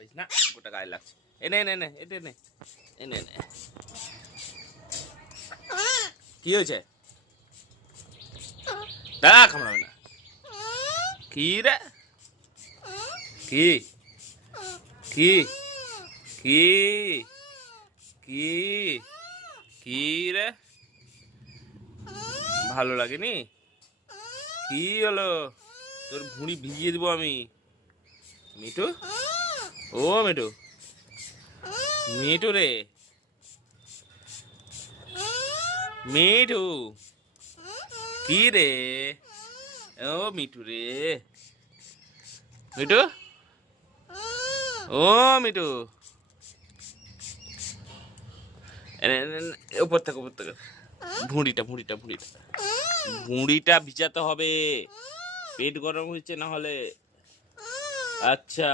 ছাড়িস না, গোটা গায়ে লাগছে। এনে এনে এনে এটা এনে এনে এনে। কি হয়েছে? দাঁড়া, কামড়াবে না। কি রে? কি কি কি কি কি রে? ভালো লাগেনি? কি হলো? তোর ভুঁড়ি ভিজিয়ে দিব আমি। মিঠু, ও মিঠু, মিঠু রে, মিঠু, কি রে? ও মিঠু রে, মিঠু, ও মিঠু, উপর থেকে উপর থেকে ভুঁড়িটা ভুঁড়িটা ভুঁড়িটা ভুঁড়িটা ভিজাতে হবে, পেট গরম হয়েছে না হলে। আচ্ছা।